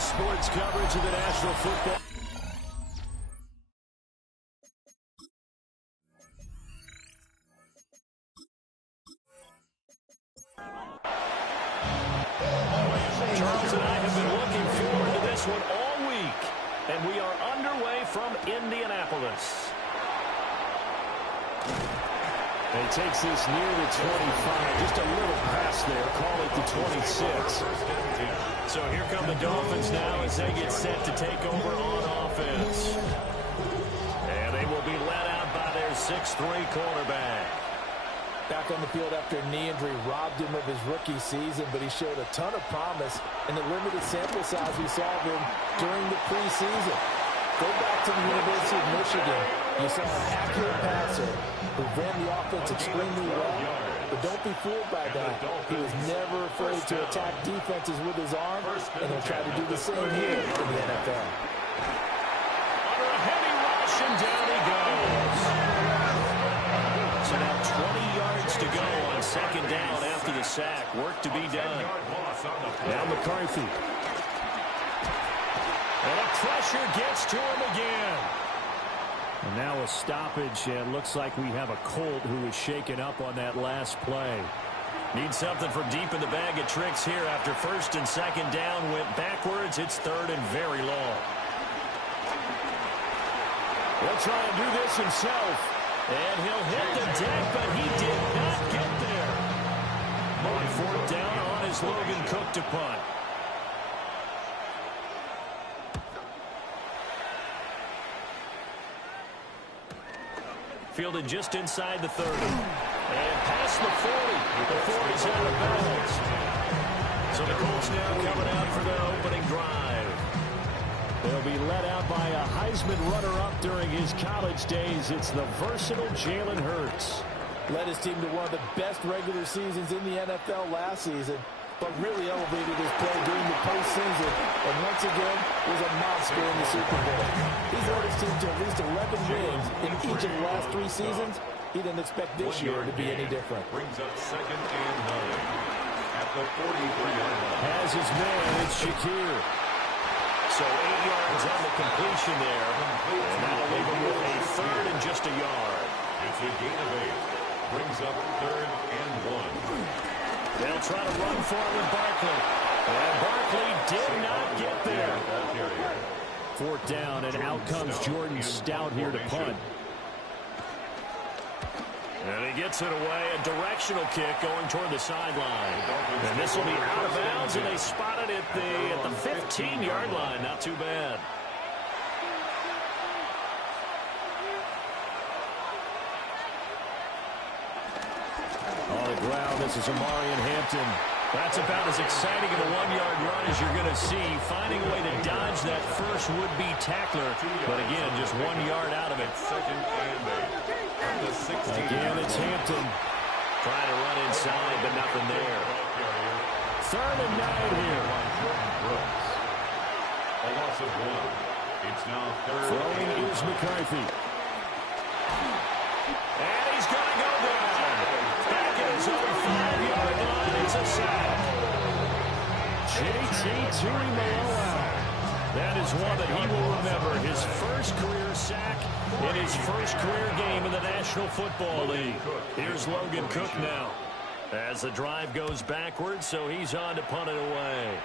sports coverage of the National Football. Charles and I have been looking forward to this one all week, and we are underway from Indianapolis. And he takes this near the 25. Just a little pass there. Call it the 26. So here come the Dolphins now as they get set to take over on offense. And they will be led out by their 6'3 cornerback. Back on the field after a knee injury robbed him of his rookie season, but he showed a ton of promise in the limited sample size we saw of him during the preseason. Go back to the University of Michigan. You saw an accurate passer who ran the offense extremely well, but don't be fooled by that. He was never afraid to attack defenses with his arm, and he'll try to do the same here in the NFL. Under a heavy rush, and down he goes. So now 20 yards to go on second down after the sack. Work to be done. Now McCarthy. And a pressure gets to him again. And now a stoppage, and looks like we have a Colt who was shaken up on that last play. Need something from deep in the bag of tricks here after first and second down. Went backwards. It's third and very long. He'll try and do this himself. And he'll hit the deck, but he did not get there. On fourth down on his Logan Cook to punt. Fielded just inside the 30. And past the 40. The 40's out of bounds. So the Colts now coming out for their opening drive. They'll be led out by a Heisman runner-up during his college days. It's the versatile Jalen Hurts. Led his team to one of the best regular seasons in the NFL last season, but really elevated his play during the postseason, and once again was a monster in the Super Bowl. He's led his team to at least 11 wins in each of the last 3 seasons. He didn't expect this year to be any different. Brings up second and 9 at the 43-yard line. Has his man, it's Shakir. So 8 yards on the completion there, and that'll leave him with a third and just a yard. It's a gain of 8. Brings up third and 1. They'll try to run for it with Barkley. And Barkley did not get there. Fourth down, and out comes Jordan Stout here to punt. And he gets it away, a directional kick going toward the sideline. And this will be out of bounds, and they spotted it at the 15-yard line. Not too bad. On the ground, this is Amarian Hampton. That's about as exciting of a 1-yard run as you're going to see. Finding a way to dodge that first would-be tackler. But again, just 1 yard out of it. Second and 8. Again, it's Hampton. Trying to run inside, but nothing there. Third and 9 here. A loss of 1. It's now third. Throwing is McCarthy. And he's going to go down. Back at his own 5-yard line. It's a sack. J.T. Tuimoloau. That is one that he will remember. His first career sack in his first career game in the National Football League. Here's Logan Cook now. As the drive goes backwards, so he's on to punt it away.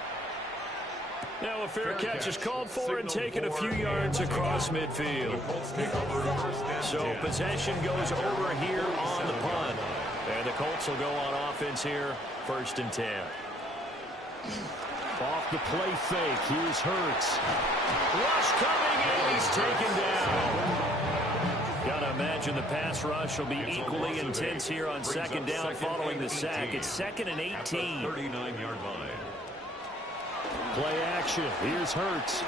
Now a fair catch is called for and taken a few yards across midfield. So possession goes over here on the punt. And the Colts will go on offense here, first and 10. Off the play fake, here's Hurts. Rush coming in, he's taken down. Gotta imagine the pass rush will be equally intense here on second down following the sack. It's second and 18. 39-yard line. Play action, here's Hurts.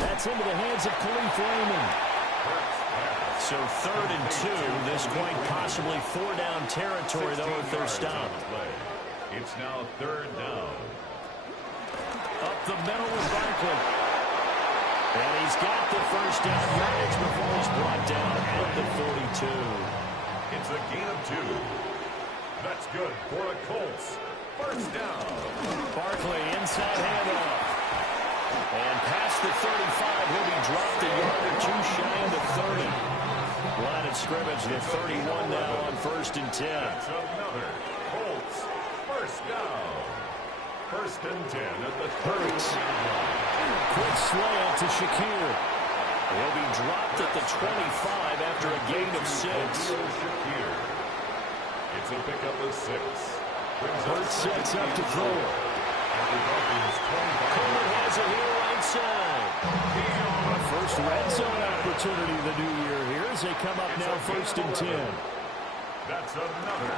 That's into the hands of Khalif Raymond. So third and 2, this quite possibly 4-down territory though if they're stopped. It's now third down. Up the middle with Barkley. And he's got the first down yardage before he's brought down at the 42. It's a gain of 2. That's good for the Colts. First down. Barkley inside handoff. And past the 35, he'll be dropped a yard or two shy of the 30. Line of scrimmage, the 31 now on 1st and 10. That's another Colts first down. 1st and 10 at the 30. Quick slant to Shakir. He'll be dropped at the 25 after a gain of 6. Shakir. It's a pickup of 6. Hurts sets up to throw. Cole has it here right side. The first red zone opportunity of the new year here as they come up now 1st and 10. That's another.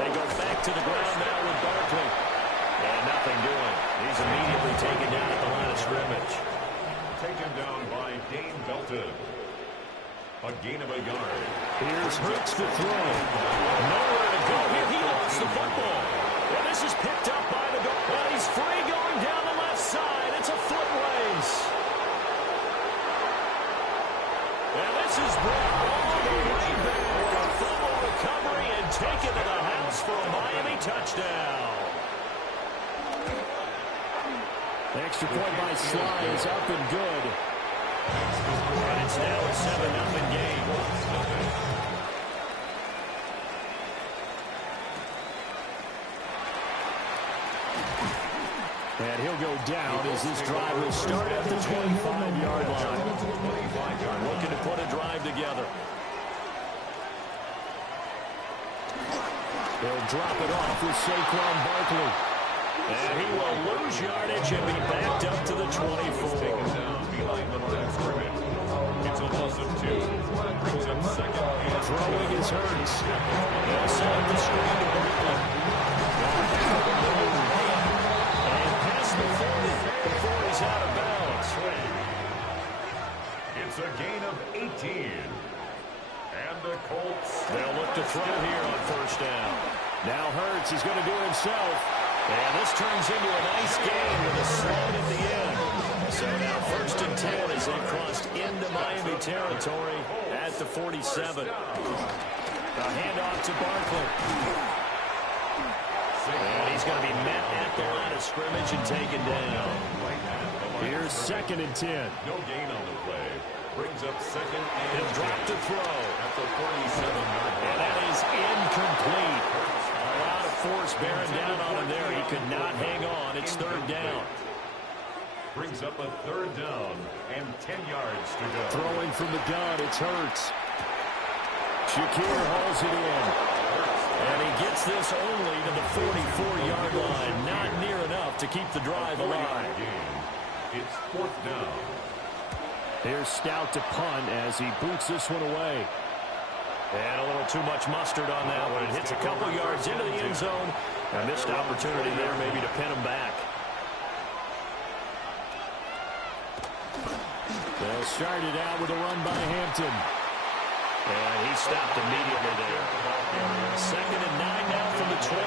They go back to the ground now with Barkley. And nothing doing. He's immediately taken down at the line of scrimmage. Taken down by Dane Belton. A gain of a yard. Here's Hurts to throw. Nowhere to go here. He lost the football. And this is picked up by the goal. Well, he's free going down the left side. It's a foot race. And this is brought all the way back. A fumble recovery and taken to the house for a Miami touchdown. The extra point by Sly is up and good. And it's now a 7-0 game. And he'll go down as this drive will start at the 25-yard line. Looking to put a drive together. They'll drop it off with Saquon Barkley. And he will lose yardage and be backed up to the 24. Taken down behind the line of scrimmage. It's a loss of 2. Brings up 2nd and throwing his Hurts. They'll set up the screen to Barkley. And past the 40 before he's out of bounds. It's a gain of 18. And the Colts. They'll look to throw here on 1st down. Now Hurts is going to do it himself. And this turns into a nice game with a slide at the end. So now 1st and 10 as they crossed into Miami territory at the 47. A handoff to Barkley. And he's going to be met at the line of scrimmage and taken down. Here's 2nd and 10. No gain on the play. Brings up 2nd and He'll drop to throw. At the 47-yard line. And that is incomplete. A lot of force bearing down on him there. He could not hang on. It's 3rd down. Brings up a 3rd down and 10 yards to go. Throwing from the gun, it's Hurts. Shakir hauls it in. And he gets this only to the 44-yard line. Not near enough to keep the drive alive. It's 4th down. Here's Stout to punt as he boots this one away. And a little too much mustard on that one. It hits a couple yards into the end zone. A missed opportunity there maybe to pin him back. They'll start it out with a run by Hampton. And he stopped immediately there. 2nd and 9 now from the 21.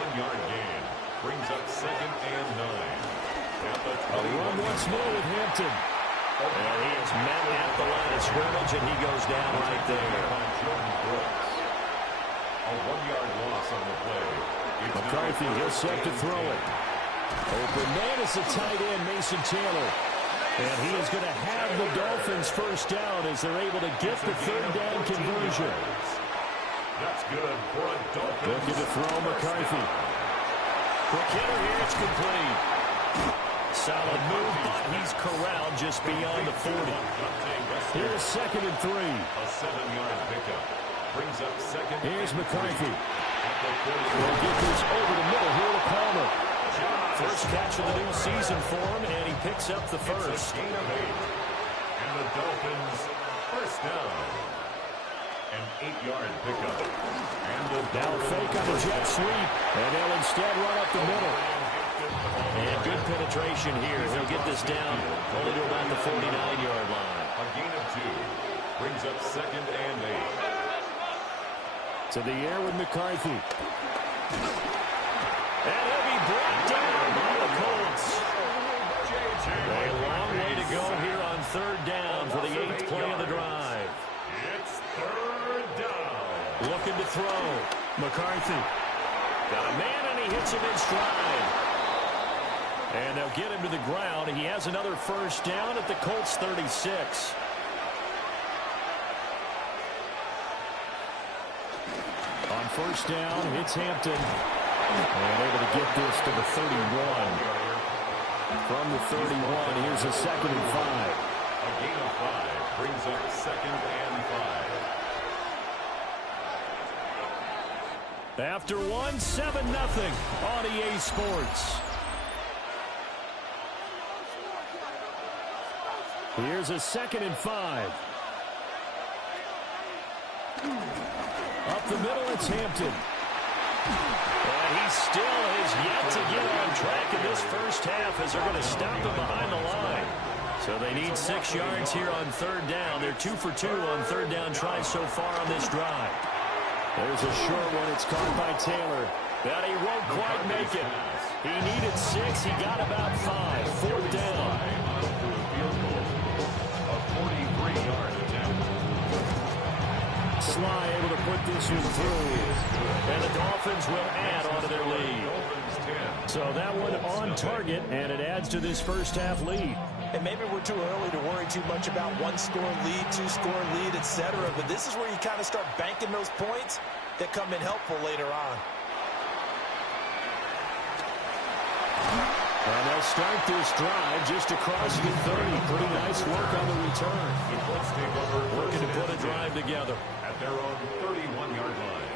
1-yard gain. Brings up 2nd and 9. A run once more with Hampton. And he is met at the line of scrimmage, and he goes down right there. A 1-yard loss on the play. McCarthy, he'll set to throw it. Open man is the tight end, Mason Taylor. And he is going to have the Dolphins 1st down as they're able to get the 3rd down conversion. That's good for a Dolphins. Looking to throw McCarthy. Quick hitter here, it's complete. Solid move, but he's corralled just beyond the 40. Here's 2nd and 3. A 7-yard pickup. Brings up 2nd. Here's McCarthy. We'll get this over the middle here to Palmer. First catch of the new season for him, and he picks up the first. Gain of 8. And the Dolphins 1st down. An 8-yard pickup. And the now a fake on the jet sweep, and they'll instead run up the middle. And good penetration here. He'll get this down only to about the 49-yard line. A gain of 2. Brings up 2nd and 8. To the air with McCarthy. And he'll be brought down by the Colts. A long way to go here on 3rd down for the 8th play of the drive. It's 3rd down. Looking to throw. McCarthy. Got a man, and he hits him in stride. And they'll get him to the ground. He has another first down at the Colts 36. On first down, it's Hampton. And able to get this to the 31. From the 31, here's a 2nd and 5. A gain of 5 brings up 2nd and 5. After one, 7-0 on EA Sports. Here's a 2nd and 5. Up the middle, it's Hampton. And he still has yet to get on track in this first half as they're going to stop him behind the line. So they need 6 yards here on 3rd down. They're 2 for 2 on 3rd down tries so far on this drive. There's a short one. It's caught by Taylor. But he won't quite make it. He needed 6. He got about 5. 4th down. A 43-yard attempt. Sly able to put this one through. And the Dolphins will add onto their lead. So that one on target, and it adds to this first half lead. And maybe we're too early to worry too much about 1-score lead, 2-score lead, etc. But this is where you kind of start banking those points that come in helpful later on. And they'll start this drive just across the 30. Pretty nice work on the return. Working to put a drive together. At their own 31-yard line.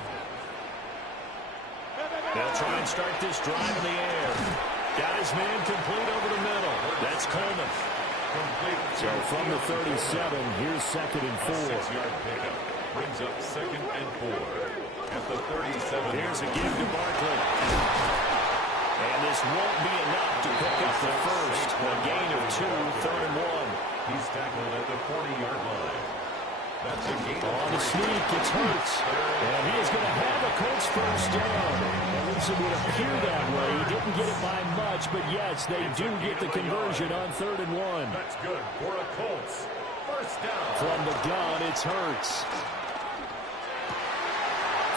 They'll try and start this drive in the air. Got his man complete over the middle. That's Coleman. So from the 37, here's 2nd and 4. 6-yard pickup brings up 2nd and 4. At the 37. Here's a give to Barkley. And this won't be enough to pick up the first. A gain of 2, 3rd and 1. He's tackled at the 40-yard line. That's a gain on the sneak, it's Hurts. And he is going to have a Colts first down. At least it would appear that way. He didn't get it by much, but yes, they do get the conversion on 3rd and 1. That's good for a Colts first down. From the gun, it's Hurts.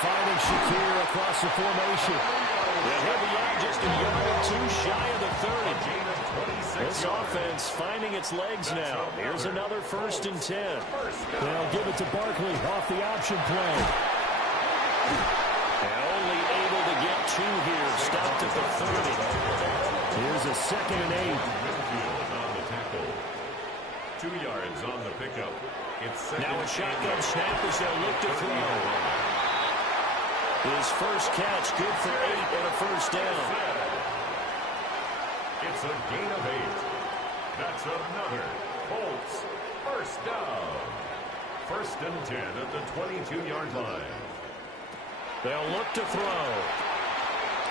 Finding Shakir across the formation. He'll be out just a yard or 2 shy of the 30. This offense finding its legs now. Here's another 1st and 10. They'll give it to Barkley off the option play. And only able to get 2 here. Stopped at the 30. Here's a 2nd and 8. On the tackle. 2 yards on the pickup. It's now a shotgun snap as they'll look to throw. His first catch, good for 8 and a first down. It's a gain of 8. That's another Colts first down. 1st and 10 at the 22-yard line. They'll look to throw.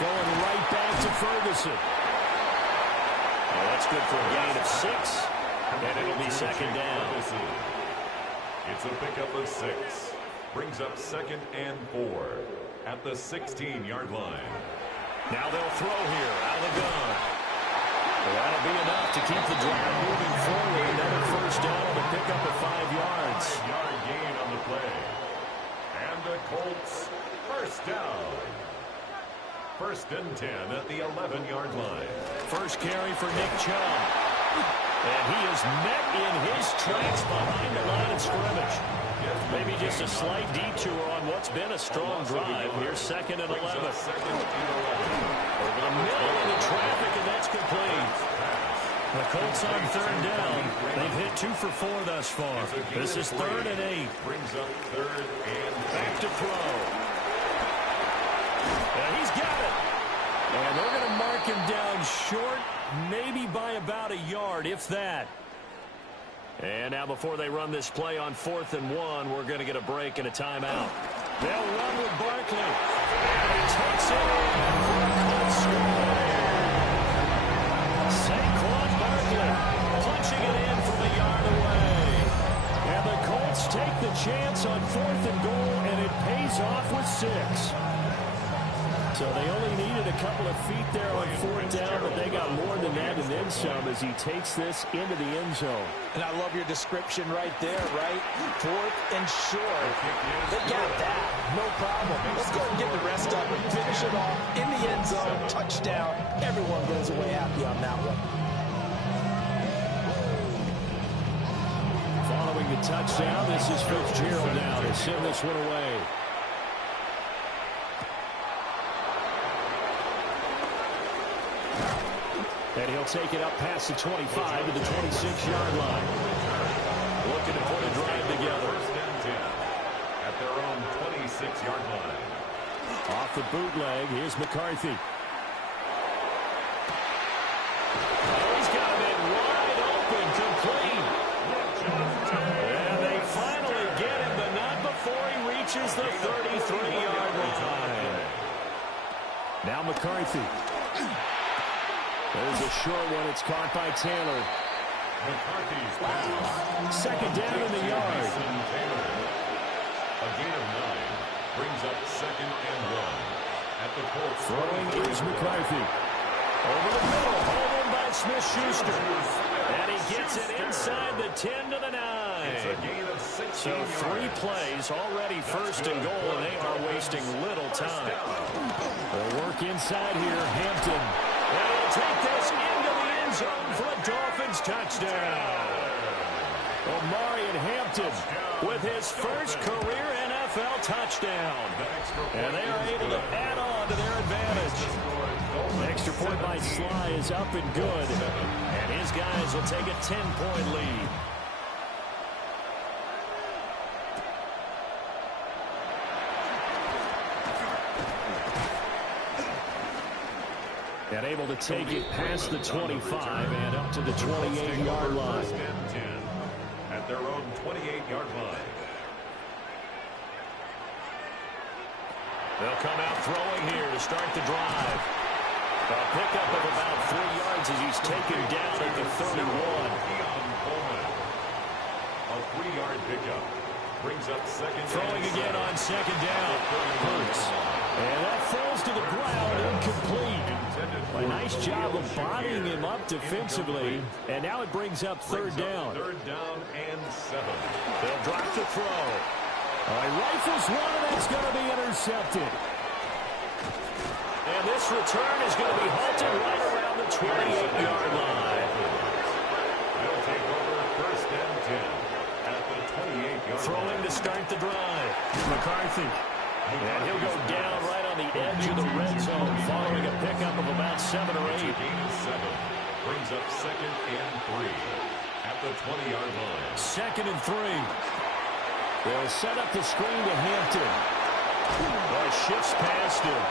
Going right back to Ferguson. Well, that's good for a gain of 6. And it'll be 2nd down. It's a pickup of 6. Brings up 2nd and 4 at the 16-yard line. Now they'll throw here out of the gun. Well, that'll be enough to keep the drive moving forward. Another first down to pick up a 5 yards. 5-yard gain on the play. And the Colts first down. 1st and 10 at the 11-yard line. First carry for Nick Chubb. And he is met in his tracks behind the line of scrimmage. Maybe just a slight detour on what's been a strong drive. Here's 2nd and 11. Over the middle of the traffic, and that's complete. The Colts on 3rd down. They've hit 2 for 4 thus far. This is 3rd and 8. Brings up 3rd and back to throw. And he's got it. And they're going to mark him down short, maybe by about a yard, if that. And now before they run this play on 4th and 1, we're going to get a break and a timeout. They'll run with Barkley. And he takes it in for a Colts score. Saquon Barkley punching it in from a yard away. And the Colts take the chance on 4th and goal, and it pays off with 6. So they only needed a couple of feet there on fourth down, but they got more than that and then some as he takes this into the end zone. And I love your description right there, right? Fourth and short. They got that. No problem. Let's go and get the rest of it. Finish it off in the end zone. Touchdown. Everyone goes away happy on that one. Following the touchdown, this is Fitzgerald now to send this one away. And he'll take it up past the 25 to the 26-yard line. Looking to put a drive together. First and 10 at their own 26-yard line. Off the bootleg, here's McCarthy. Oh, he's got it wide open, complete. And they finally get him, but not before he reaches the 33-yard line. Now McCarthy. There's a short one. It's caught by Taylor. McCarthy's pass. Second down in the yard. A gain of 9 brings up second and 1 at the Colts. Throwing is McCarthy. Over the middle, hauled in by Smith-Schuster. And he gets it inside the 10 to the 9. It's a gain of 16 So 3 plays, already first and goal, and they are wasting little time. They'll work inside here, Hampton. And he'll take this into the end zone for a Dolphins touchdown. Omarion Hampton with his first career NFL touchdown. And they are able to add on to their advantage. The extra point by Sly is up and good. And his guys will take a 10-point lead. And able to take it past the 25 and up to the 28-yard line. First and 10 at their own 28-yard line. They'll come out throwing here to start the drive. A pickup of about 3 yards as he's taken down at the 31. Keon Coleman. A 3-yard pickup brings up second. Throwing again on second down. Hurts. And that falls to the ground, incomplete. A nice job of bodying him up defensively. And now it brings up third down. Third down and 7. They'll drop the throw. Rifles one, and that's going to be intercepted. And this return is going to be halted right around the 28-yard line. They'll take over first and 10 at the 28-yard line. Throwing to start the drive. McCarthy. And he'll go down right on the edge of the red zone following a pickup of about 7 or 8. Gain of 7 brings up second and 3 at the 20-yard line. Second and 3. They'll set up the screen to Hampton. Well, shifts past him.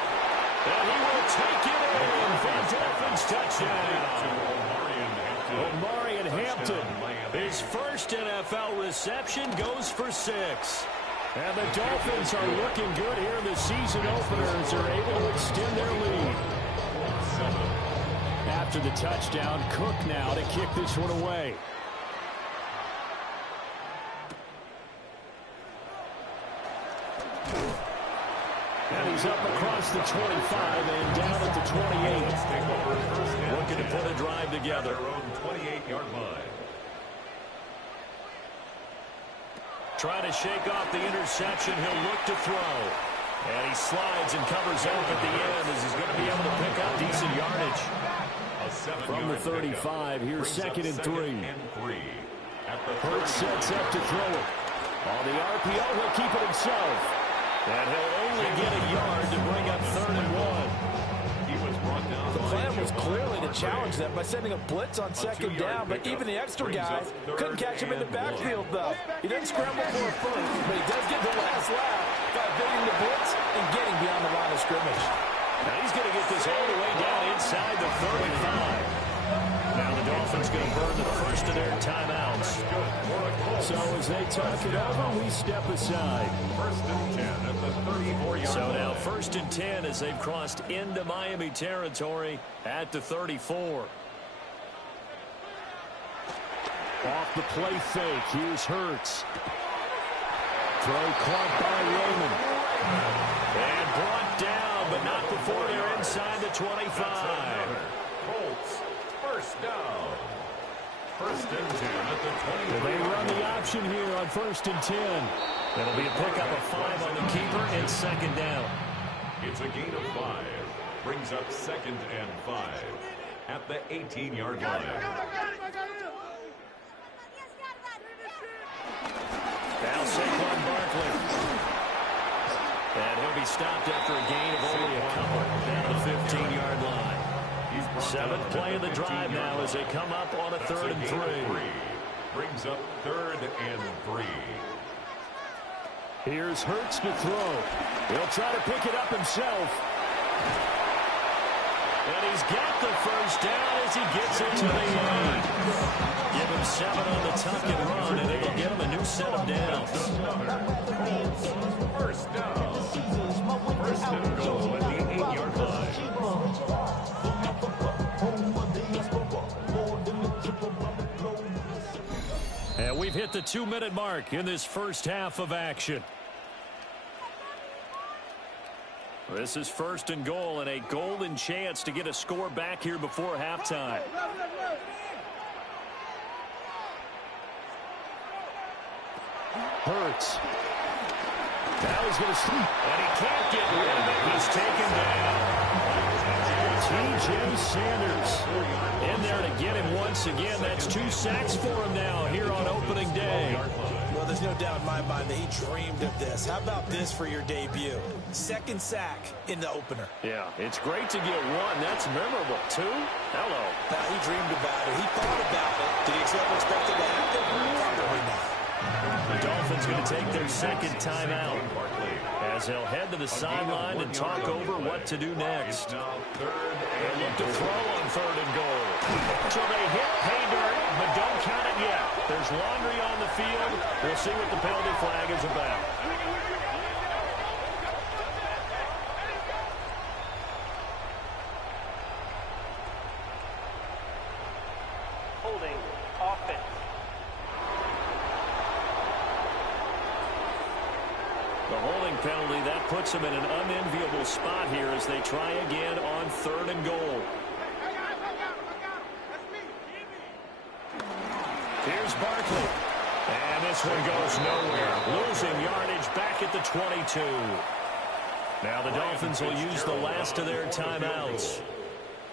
And he will take it in for a Dolphins touchdown. Omarion Hampton. His first NFL reception goes for 6. And the Dolphins are looking good here in the season opener as they're able to extend their lead. After the touchdown, Cook now to kick this one away. And he's up across the 25 and down at the 28. Looking to put a drive together. Their own 28-yard line. Trying to shake off the interception. He'll look to throw. And he slides and covers up at the end as he's going to be able to pick up decent yardage. From the 35, here's second and 3. Hurts sets up to throw it. On the RPO, he'll keep it himself. And he'll only get a yard to bring up third and 1. He was brought down. The plan was clearly to challenge them by sending a blitz on second down, but even the extra guys couldn't catch him in the backfield, though. He doesn't scramble for a first, but he does get the last laugh by evading the blitz and getting beyond the line of scrimmage. Now he's going to get this all the way down inside the 35. Now the Dolphins going to burn the first of their timeouts. So as they talk it over, we step aside. First and 10 at the 34-yard So line. now first and 10 as they've crossed into Miami territory at the 34. Off the play fake, here's Hurts. Throw caught by Raymond. And brought down down, but not before they're inside the 25. Colts, first down. First and 10 at the 20. They run the option here on 1st and 10. It'll be a pickup of 5 on the keeper and 2nd down. It's a gain of 5. Brings up 2nd and 5 at the 18-yard line. Now Saquon Barkley. And he'll be stopped after a gain of only a couple down the 15-yard line. 7th play of the drive now as they come up on a 3rd and 3. Brings up 3rd and 3. Here's Hurts to throw. He'll try to pick it up himself. And he's got the first down as he gets into the 8. Give him 7 on the tuck and run, and it'll get him a new set of downs. First down. First and goal at the 8-yard line. And we've hit the 2-minute mark in this first half of action. This is 1st and goal and a golden chance to get a score back here before halftime. Hurts. Now he's going to sleep. And he can't get rid of it. He's taken down. T.J. Sanders in there to get him once again. That's 2 sacks for him now here on opening day. Well, there's no doubt in my mind that he dreamed of this. How about this for your debut? 2nd sack in the opener. Yeah, it's great to get 1. That's memorable. 2? Hello. Now, he dreamed about it. He thought about it. Did he ever expect it to happen? Probably not. The Dolphins going to take their 2nd timeout as they'll head to the sideline and talk over what to do next. They'll look to throw on 3rd and goal. So they hit pay dirt, but don't count it yet. There's laundry on the field. We'll see what the penalty flag is about. Holding offense. The holding penalty, that puts them in an unenviable spot here as they try again on 3rd and goal. Here's Barkley. And this one goes nowhere. Losing yardage back at the 22. Now the Dolphins will use the last of their timeouts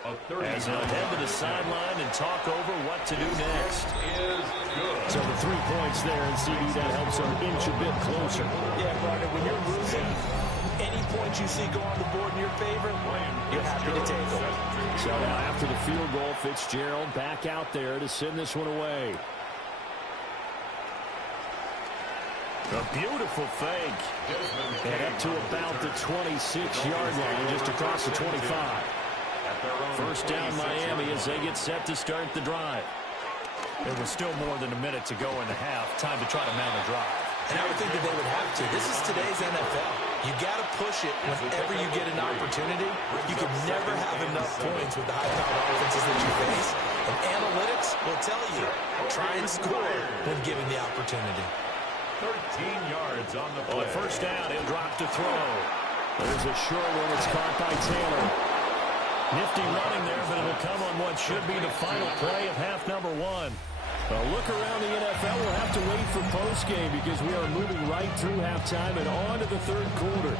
as they'll head to the sideline and talk over what to do next. So the 3 points there, and CD, that helps them inch a bit closer. Yeah, partner, when you're losing, any point you see go on the board in your favor, you're happy to take them. So now after the field goal, Fitzgerald back out there to send this one away. A beautiful fake. And up to about the 26-yard line, just across the 25. First down Miami as they get set to start the drive. There was still more than a minute to go in the half. Time to try to mount a drive. And I would think that they would have to. This is today's NFL. You got to push it whenever you get an opportunity. You can never have enough points with the high-powered offenses that you face. And analytics will tell you, try and score when given the opportunity. 13 yards on the play. On 1st down, he'll drop to throw. There's a short one. It's caught by Taylor. Nifty running there, but it'll come on what should be the final play of half number 1. A look around the NFL. We'll have to wait for postgame because we are moving right through halftime and on to the 3rd quarter.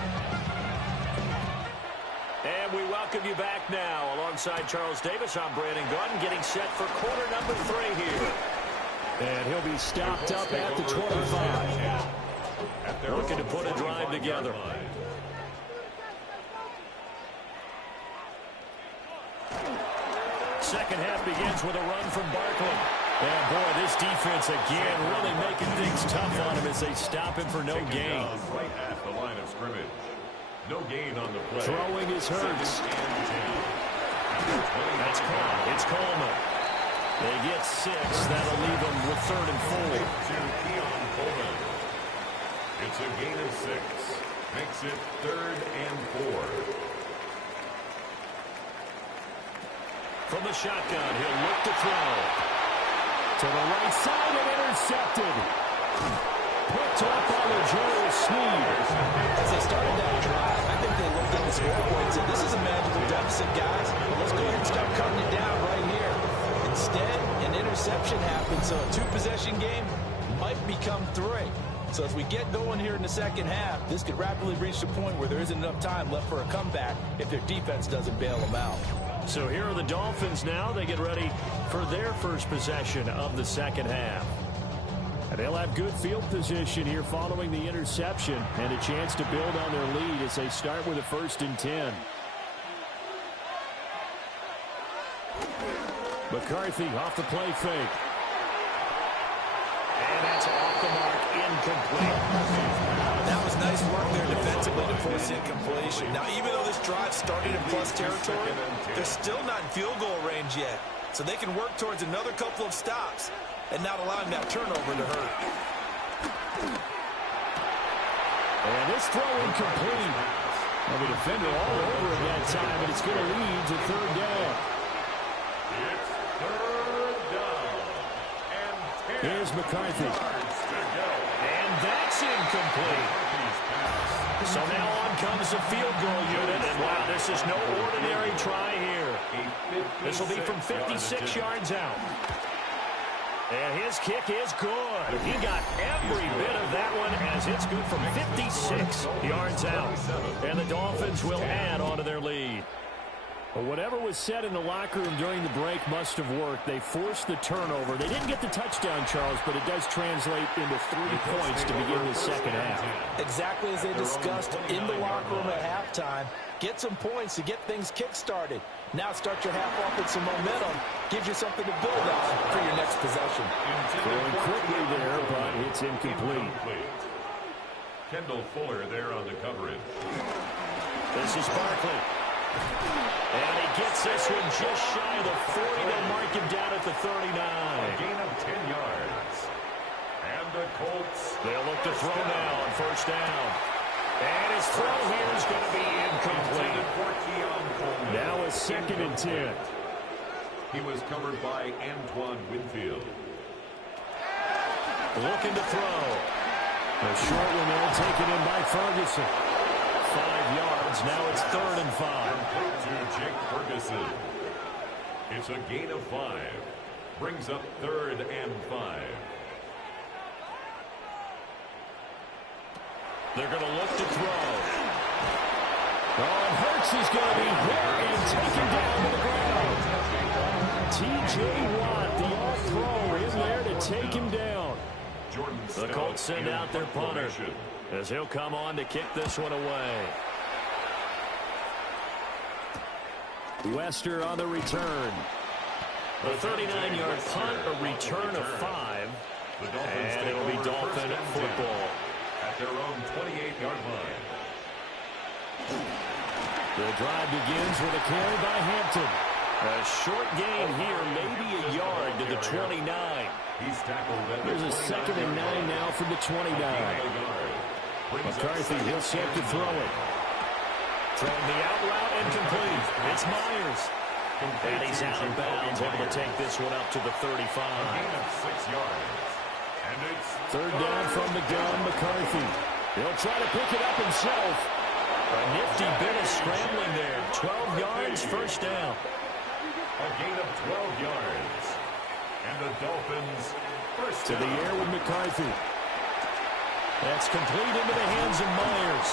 And we welcome you back now. Alongside Charles Davis, I'm Brandon Gaudin, getting set for quarter number 3 here. And he'll be stopped up at the 25. Looking to put a drive together. Second half begins with a run from Barkley. And boy, this defense again really making things tough on him as they stop him for no gain. Right at the line of scrimmage. No gain on the play. Throwing is Hurts. That's caught. It's Coleman. They get 6. That'll leave them with 3rd and 4. To Keon Coleman. It's a gain of 6. Makes it 3rd and 4. From the shotgun, he'll look to throw. To the right side and intercepted. picked off by Joel Snead. As they started that drive, I think they looked at the scoreboard and said, this is a manageable deficit, guys. But let's go ahead and start cutting it down right here. Instead, an interception happened, so a two-possession game might become three. So as we get going here in the second half, this could rapidly reach the point where there isn't enough time left for a comeback if their defense doesn't bail them out. So here are the Dolphins now. They get ready for their first possession of the second half. And they'll have good field position here following the interception and a chance to build on their lead as they start with a 1st and 10. McCarthy off the play fake. And that's off the mark, incomplete. That was nice work there defensively to force incompletion. Now, even though this drive started in plus territory, they're still not in field goal range yet. So they can work towards another couple of stops and not allowing that turnover to hurt. And this throw incomplete. Well, the defender all over it that time, and it's going to lead to 3rd down. It's 3rd down. And 10 Here's McCarthy. yards to go. And that's incomplete. So now on comes the field goal unit, and wow, this is no ordinary try here. This will be from 56 yards out. And his kick is good. He got every bit of that one as it's good from 56 yards out. And the Dolphins will add on to their lead. But whatever was said in the locker room during the break must have worked. They forced the turnover. They didn't get the touchdown, Charles, but it does translate into 3 points to begin the second half. Exactly as they discussed in the locker room at halftime. Get some points to get things kick-started. Now start your half off with some momentum. Gives you something to build on for your next possession. Going quickly there, but it's incomplete. Kendall Fuller there on the coverage. This is Barkley. And he gets this one just shy of the 40. They'll mark him down at the 39. A gain of 10 yards. And the Colts. They'll look to throw now on 1st down. And his throw here is going to be incomplete. Now a 2nd and 10. He was covered by Antoine Winfield. Looking to throw. A short one there taken in by Ferguson. 5 yards. Now it's 3rd and 5. Complete to Jake Ferguson. It's a gain of 5. Brings up 3rd and 5. They're going to look to throw. Oh, and Hurts is going to be hit and taken down to the ground. T.J. Watt, the all-pro, in there to take him down. The Colts send out their punter as he'll come on to kick this one away. Wester on the return. The 39-yard punt, a return of 5. And it'll be Dolphin football. At their own 28-yard line. The drive begins with a carry by Hampton. A short gain here, maybe a yard to the 29. He's tackled at There's a 2nd and 9 now from the 29. McCarthy, he'll set to throw it. Throwing the out route incomplete. It's Myers. And he's out of bounds, able to take this one up to the 35. Gain of 6 yards. And it's 3rd down from the gun, McCarthy. He'll try to pick it up himself. A nifty bit of scrambling there. 12 yards, 1st down. a gain of 12 yards. And the Dolphins first to the air with McCarthy. That's complete into the hands of Myers.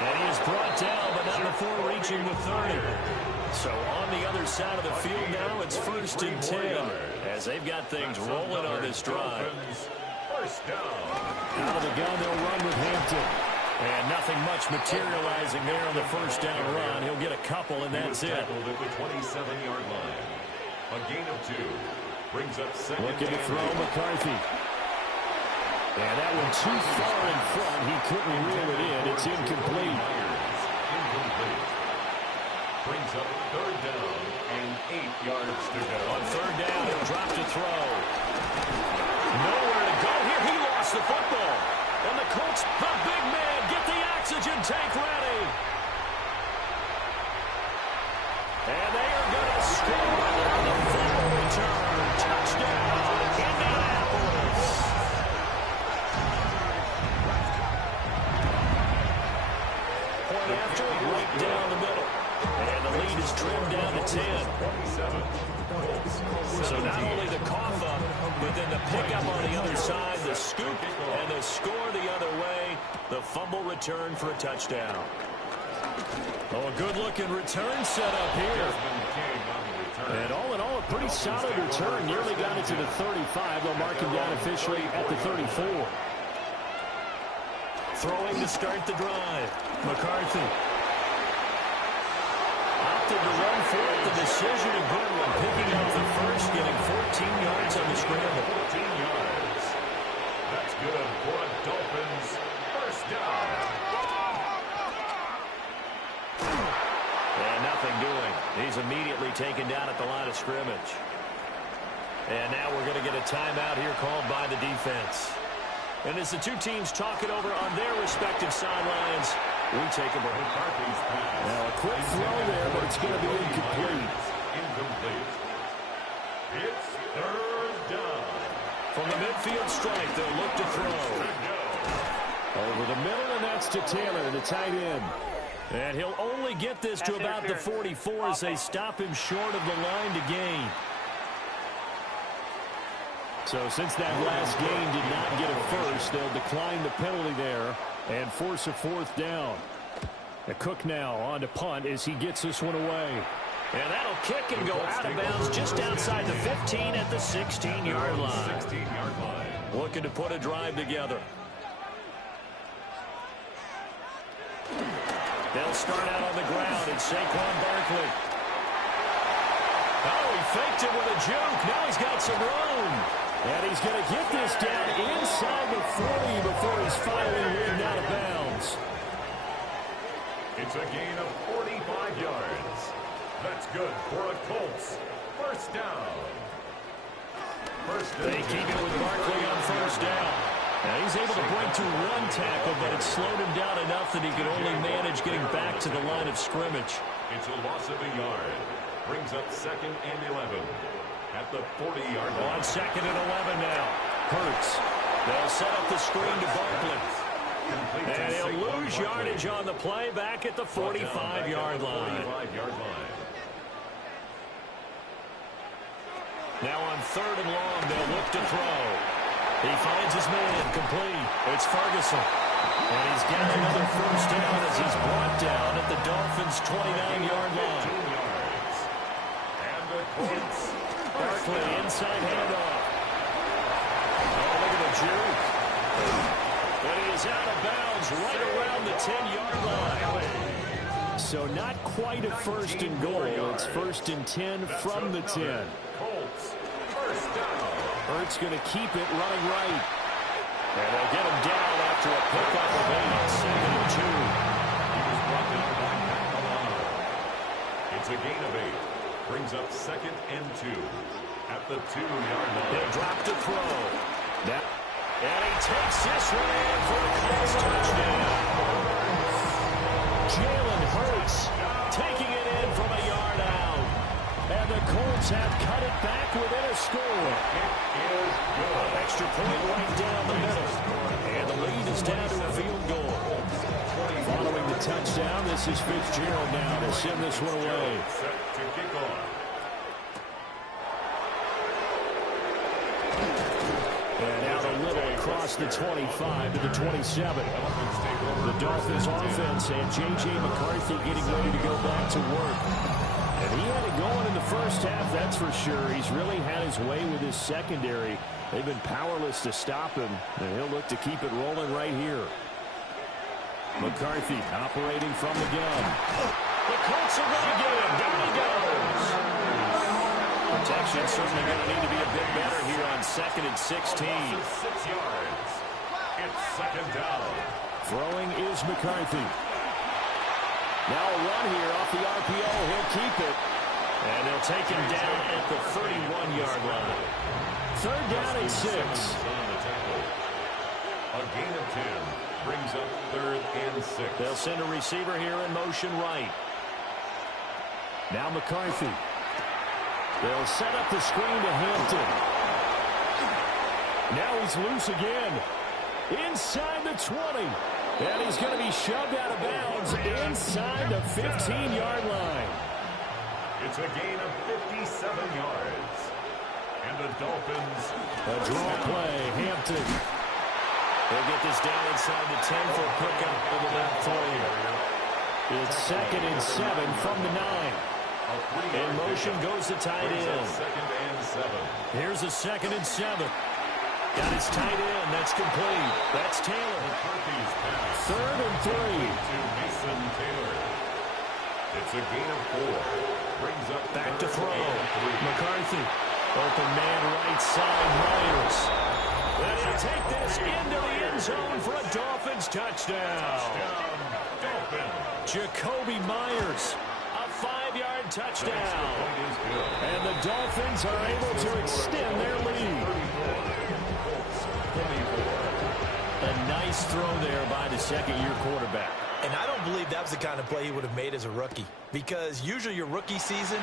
And he is brought down, but not before reaching the 30. So on the other side of the field now, it's 1st and 10. As they've got things rolling on this drive. First down. Out of the gun, they'll run with Hampton. And nothing much materializing there on the 1st down run. He'll get a couple, and that's it. Tackled at the 27-yard line. A gain of 2. Brings up 2nd. Looking to throw McCarthy. And that one too far in front. He couldn't reel it in. It's incomplete. Incomplete. Brings up 3rd down and 8 yards to go. On 3rd down, he'll drop to throw. Nowhere to go here. He lost the football. And the Colts, the big man, get the oxygen tank ready. And they are going to score on the final return. Touchdown, Indianapolis. going after right down the middle. And the lead is trimmed down to 10. So not only the cough up, but then the pickup on the other side, the scoop, and the score the other way. The fumble return for a touchdown. Oh, a good-looking return set up here. And all in all, a pretty solid return. Nearly got it to the 35. They'll mark him down officially at the 34. Throwing to start the drive. McCarthy. Opted to run for it. The decision a good one. Picking up the first, getting 14 yards on the scramble. 14 yards. That's good for a Dolphins first down. And nothing doing. He's immediately taken down at the line of scrimmage. And now we're going to get a timeout here called by the defense. And as the two teams talk it over on their respective sidelines, we take a break. Now a quick throw there, but it's going to be incomplete. Incomplete. It's third down. From the midfield strike, they'll look to throw. Over the middle, and that's to Taylor, the tight end. And he'll only get this to about the 44 as they stop him short of the line to gain. So since that last game did not get a first, they'll decline the penalty there and force a fourth down. Cook now on to punt as he gets this one away. And that'll kick and go out of bounds just outside the 15 at the 16-yard line. Looking to put a drive together. They'll start out on the ground, and Saquon Barkley. Oh, he faked it with a juke. Now he's got some room. And he's going to get this down inside the 40 before he's finally ridden out of bounds. It's a gain of 45 yards. That's good for a Colts first down. They keep it with Barkley on first down. Now he's able to break through one tackle, but it slowed him down enough that he could only manage getting back to the line of scrimmage. It's a loss of a yard. Brings up 2nd and 11 at the 40-yard line. On 2nd and 11 now. Hurts. They'll set up the screen to Barkley. And he'll lose yardage on the play back at the 45-yard line. Now on 3rd and long, they'll look to throw. He finds his man, complete. It's Ferguson. And he's got another first down as he's brought down at the Dolphins' 29-yard line. And the Colts. Barkley, inside handoff. Oh, look at the juke. But he is out of bounds right around the 10-yard line. So not quite a first and goal. It's 1st and 10 from the 10. Colts first down. Hurts going to keep it running right. And they'll get him down after a pickup of 8, 2nd and 2. He was brought down by Matt Milano. It's a gain of 8. Brings up 2nd and 2 at the 2-yard line. He'll drop to throw. And he takes this one in for a Colts touchdown. Jalen Hurts taking it in from a yard out. And the Colts have cut it back within a score. It is good. Extra point right down the middle. And the lead is down to a field goal. Following the touchdown, this is Fitzgerald now to send this one away. Set to kick off. And out a little across the 25 to the 27. The Dolphins offense and J.J. McCarthy getting ready to go back to work. And he had it going in the first half, that's for sure. He's really had his way with his secondary. They've been powerless to stop him, and he'll look to keep it rolling right here. McCarthy operating from the gun. The Colts are going to get him. Down he goes. Protection certainly going to need to be a bit better here on 2nd and 16. 6 yards. It's 2nd down. Throwing is McCarthy. Now a run here off the RPO. He'll keep it. And they'll take him down at the 31-yard line. 3rd down and 6. A gain of 10 brings up 3rd and 6. They'll send a receiver here in motion right. Now McCarthy. They'll set up the screen to Hampton. Now he's loose again. Inside the 20. And he's going to be shoved out of bounds inside the 15-yard line. It's a gain of 57 yards. And the Dolphins. A draw play, Hampton. They'll get this down inside the 10 for a pickup of about 3. It's 2nd and 7 from the 9. In motion goes the tight end. 2nd and 7. Here's a 2nd and 7. Got his tight end. That's complete. That's Taylor. 3rd and 3. To Mason Taylor. It's a gain of 4. Brings up back to throw. McCarthy. Open man right side. Myers. And he'll take this into the end zone for a Dolphins touchdown. Dolphins. Jakobi Myers. A 5-yard touchdown. And the Dolphins are able to extend their lead. A nice throw there by the second-year quarterback. And I don't believe that was the kind of play he would have made as a rookie, because usually your rookie season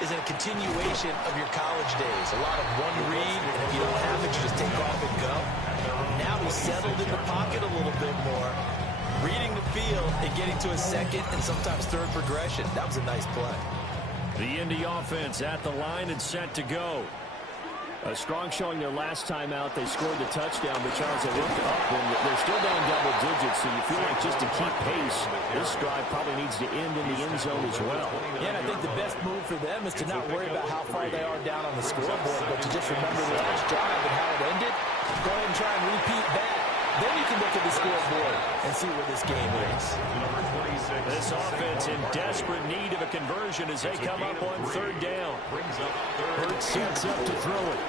is a continuation of your college days. A lot of one read, and if you don't have it, you just take off and go. Now he's settled in the pocket a little bit more, reading the field and getting to a second and sometimes third progression. That was a nice play. The Indy offense at the line and set to go. A strong showing their last time out. They scored the touchdown, but Charles, they looked up and they're still down double digits, so you feel like just to keep pace, this drive probably needs to end in the end zone as well. Yeah, and I think the best move for them is to not worry about how far they are down on the scoreboard, but to just remember the last drive and how it ended. Go ahead and try and repeat that. Then you can look at the scoreboard and see where this game is. This offense in desperate need of a conversion as they come up on 3rd down. Hurts sets up to throw it.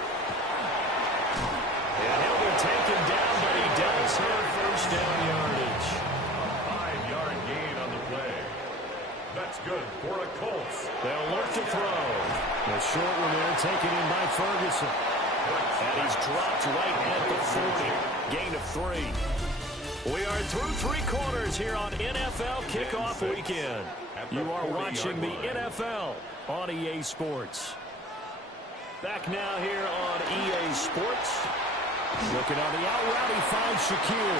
And he'll be taken down, but he does have 1st down yardage. A 5-yard gain on the play. That's good for a Colts. They'll look to throw. The short one there taken in by Ferguson. And he's dropped right at the 40. Gain of 3. We are through 3 quarters here on NFL Kickoff Weekend. You are watching the NFL on EA Sports. Back now here on EA Sports. Looking on the out route, he finds Shakir.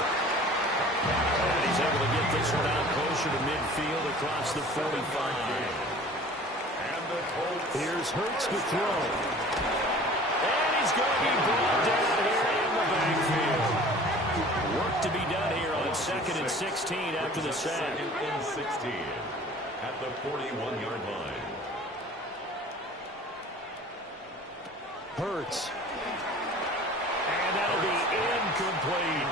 And he's able to get this one out closer to midfield across the 45. And the Colts. Here's Hurts to throw. And he's going to be brought down here in the backfield. Work to be done here on 2nd and 16 after the sack. 2nd and 16 at the 41-yard line. Hurts. And that'll be incomplete.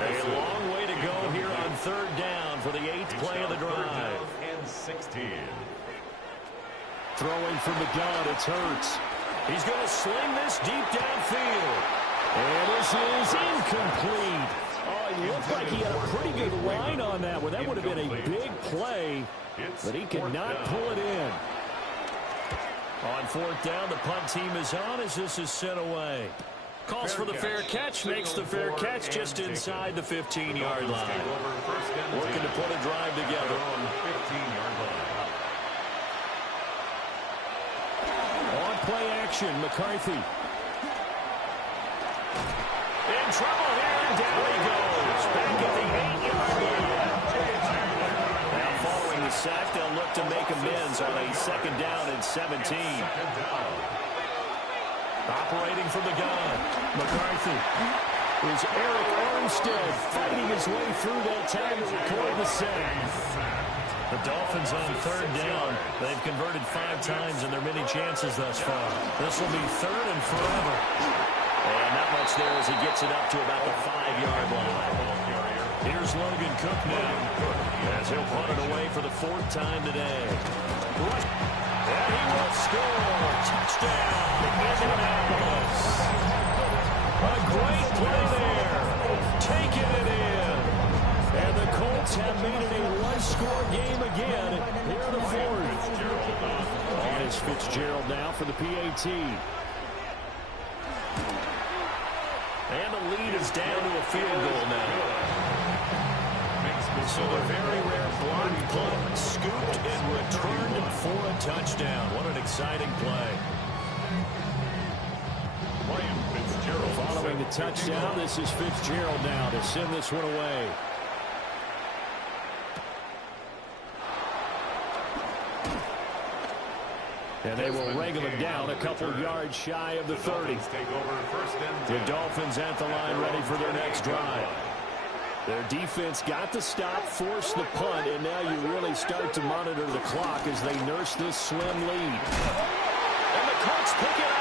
A long way to go here on 3rd down for the 8th play of the drive. And 16. Throwing from the gun, it's Hurts. He's going to sling this deep downfield. And this is incomplete. Oh, it looked like he had a pretty good line on that one. That would have been a big play, but he could not pull it in. On 4th down, the punt team is on as this is sent away. Calls for the fair catch, makes the fair catch just inside the 15-yard line. Looking to put a drive together. On the 15-yard line. On play action, McCarthy. In trouble here, and down he goes. Back at the 8-yard line. Now following the sack, they'll look to make amends on a 2nd down and 17. Operating from the gun, McCarthy. Is Eric Armstead fighting his way through that time to record the sack. The Dolphins on 3rd down. They've converted 5 times in their many chances thus far. This will be 3rd and forever. And not much there as he gets it up to about the 5-yard line. Here's Logan Cook now, as he'll punt it away for the 4th time today. And he will score. Touchdown, Indianapolis. A great play there. Taking it in. And the Colts have made it a one-score game again here in the 4th. On is Fitzgerald now for the PAT. And the lead is down to a field goal now. So a very rare block punt, scooped and returned for a touchdown. What an exciting play. Fitzgerald. Following the touchdown, this is Fitzgerald now to send this one away. And they will wrangle him down a couple yards shy of the 30. The Dolphins at the line ready for their next drive. Their defense got the stop, forced the punt, and now you really start to monitor the clock as they nurse this slim lead. And the Colts pick it up.